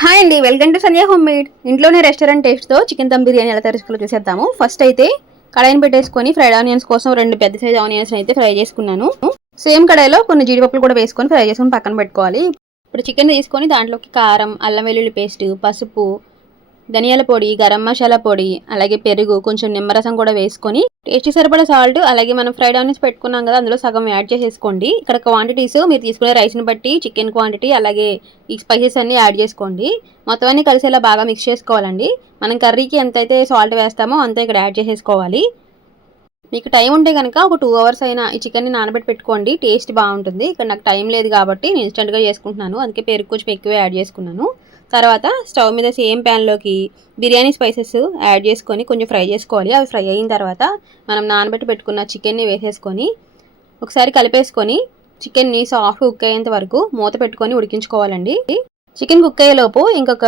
Hi అండి welcome to Sandhya home made ఇంట్లోనే restaurant టేస్ట్తో చికెన్ దమ్ బిర్యానీ ఎలా తయారు చేసుకోవాలో చూసేద్దాము. ఫస్ట్ అయితే కడాయిని పెట్టేసుకొని ఫ్రైడ్ ఆనియన్స్ కోసం రెండు పెద్ద సైజ్ ఆనియన్స్ అయితే ఫ్రై చేసుకున్నాను. సేమ్ కడాయిలో కొన్ని జీడిపప్పులు కూడా వేసుకొని ఫ్రై చేసుకొని పక్కన పెట్టుకోవాలి. ఇప్పుడు చికెన్ తీసుకొని దాంట్లోకి కారం అల్లం వెల్లుల్లి పేస్ట్ పసుపు ధనియాల పొడి గరం మసాలా పొడి అలాగే పెరుగు కొంచెం నిమ్మరసం కూడా వేసుకొని టేస్ట్ సరిపడా సాల్ట్ అలాగే మనం ఫ్రైడ్ ఆనియన్స్ పెట్టుకున్నాం కదా అందులో సగం యాడ్ చేసేసుకోండి. ఇక్కడ క్వాంటిటీస్ మీరు తీసుకునే రైస్ని బట్టి చికెన్ క్వాంటిటీ అలాగే ఈ స్పైసెస్ అన్ని యాడ్ చేసుకోండి. మొత్తం అన్ని కలిసేలా బాగా మిక్స్ చేసుకోవాలండి. మనం కర్రీకి ఎంతైతే సాల్ట్ వేస్తామో అంత ఇక్కడ యాడ్ చేసేసుకోవాలి. మీకు టైం ఉంటే కనుక ఒక టూ అవర్స్ అయినా ఈ చికెన్ని నానబెట్టి పెట్టుకోండి. టేస్ట్ బాగుంటుంది. ఇక్కడ నాకు టైం లేదు కాబట్టి నేను ఇన్స్టెంట్గా చేసుకుంటున్నాను. అందుకే పెరుగు కొంచెం ఎక్కువ యాడ్ చేసుకున్నాను. తర్వాత స్టవ్ మీద సేమ్ ప్యాన్లోకి బిర్యానీ స్పైసెస్ యాడ్ చేసుకొని కొంచెం ఫ్రై చేసుకోవాలి. అవి ఫ్రై అయిన తర్వాత మనం నానబెట్టి పెట్టుకున్న చికెన్ని వేసేసుకొని ఒకసారి కలిపేసుకొని చికెన్ని సాఫ్ట్ కుక్ అయ్యేంత వరకు మూత పెట్టుకొని ఉడికించుకోవాలండి. చికెన్ కుక్ అయ్యేలోపు ఇంకొక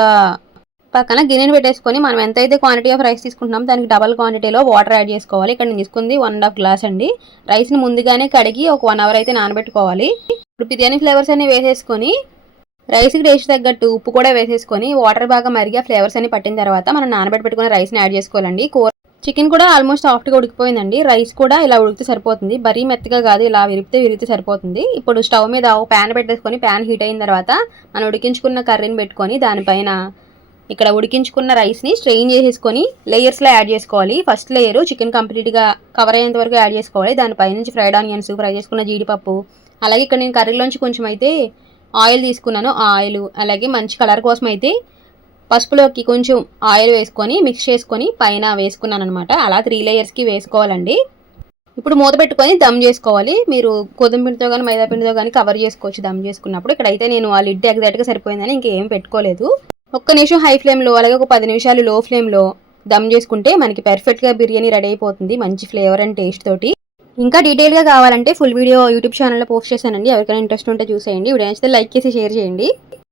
పక్కన గిన్నెని పెట్టేసుకొని మనం ఎంతైతే క్వాంటిటీ ఆఫ్ రైస్ తీసుకుంటున్నాం దానికి డబల్ క్వాంటిటీలో వాటర్ యాడ్ చేసుకోవాలి. ఇక్కడ నేను తీసుకుంది వన్ అండ్ హాఫ్ గ్లాస్ అండి. రైస్ని ముందుగానే కడిగి ఒక వన్ అవర్ అయితే నానబెట్టుకోవాలి. ఇప్పుడు బిర్యానీ ఫ్లేవర్స్ అన్ని వేసేసుకొని రైస్కి టేస్ట్ తగ్గట్టు ఉప్పు కూడా వేసేసుకొని వాటర్ బాగా మరిగి ఆ ఫ్లేవర్స్ అన్ని పట్టిన తర్వాత మనం నానబెట్టి పెట్టుకున్న రైస్ని యాడ్ చేసుకోవాలండి. కూర చికెన్ కూడా ఆల్మోస్ట్ సాఫ్ట్గా ఉడికిపోయిందండి. రైస్ కూడా ఇలా ఉడికితే సరిపోతుంది. బరీ మెత్తగా కాదు ఇలా విరిపితే విరిగితే సరిపోతుంది. ఇప్పుడు స్టవ్ మీద ఒక ప్యాన్ పెట్టేసుకొని ప్యాన్ హీట్ అయిన తర్వాత మనం ఉడికించుకున్న కర్రీని పెట్టుకొని దానిపైన ఇక్కడ ఉడికించుకున్న రైస్ని స్ట్రెయిన్ చేసేసుకొని లేయర్స్లో యాడ్ చేసుకోవాలి. ఫస్ట్ లేయర్ చికెన్ కంప్లీట్గా కవర్ అయ్యేంత వరకు యాడ్ చేసుకోవాలి. దానిపై నుంచి ఫ్రైడ్ ఆనియన్స్ ఫ్రై చేసుకున్న జీడిపప్పు అలాగే ఇక్కడ నేను కర్రీలోంచి కొంచెం అయితే ఆయిల్ తీసుకున్నాను. ఆ ఆయిల్ అలాగే మంచి కలర్ కోసం అయితే పసుపులోకి కొంచెం ఆయిల్ వేసుకొని మిక్స్ చేసుకొని పైన వేసుకున్నాను అనమాట అలా త్రీ లేయర్స్కి వేసుకోవాలండి. ఇప్పుడు మూత పెట్టుకొని దమ్ చేసుకోవాలి. మీరు గోధుమ పిండితో కానీ మైదా పిండితో కానీ కవర్ చేసుకోవచ్చు దమ్ చేసుకున్నప్పుడు. ఇక్కడైతే నేను ఆ లిడ్ ఎగ్జాక్ట్గా సరిపోయిందని ఇంకేం పెట్టుకోలేదు. ఒక్క నిమిషం హై ఫ్లేమ్లో అలాగే ఒక పది నిమిషాలు లో ఫ్లేమ్లో దమ్ చేసుకుంటే మనకి పర్ఫెక్ట్గా బిర్యానీ రెడీ అయిపోతుంది. మంచి ఫ్లేవర్ అండ్ టేస్ట్ తోటి. ఇంకా డీటెయిల్గా కావాలంటే ఫుల్ వీడియో యూట్యూబ్ ఛానల్లో పోస్ట్ చేశానండి. ఎవరికైనా ఇంట్రెస్ట్ ఉంటే చూసేయండి. వీడియో నచ్చితే లైక్ చేసి షేర్ చేయండి.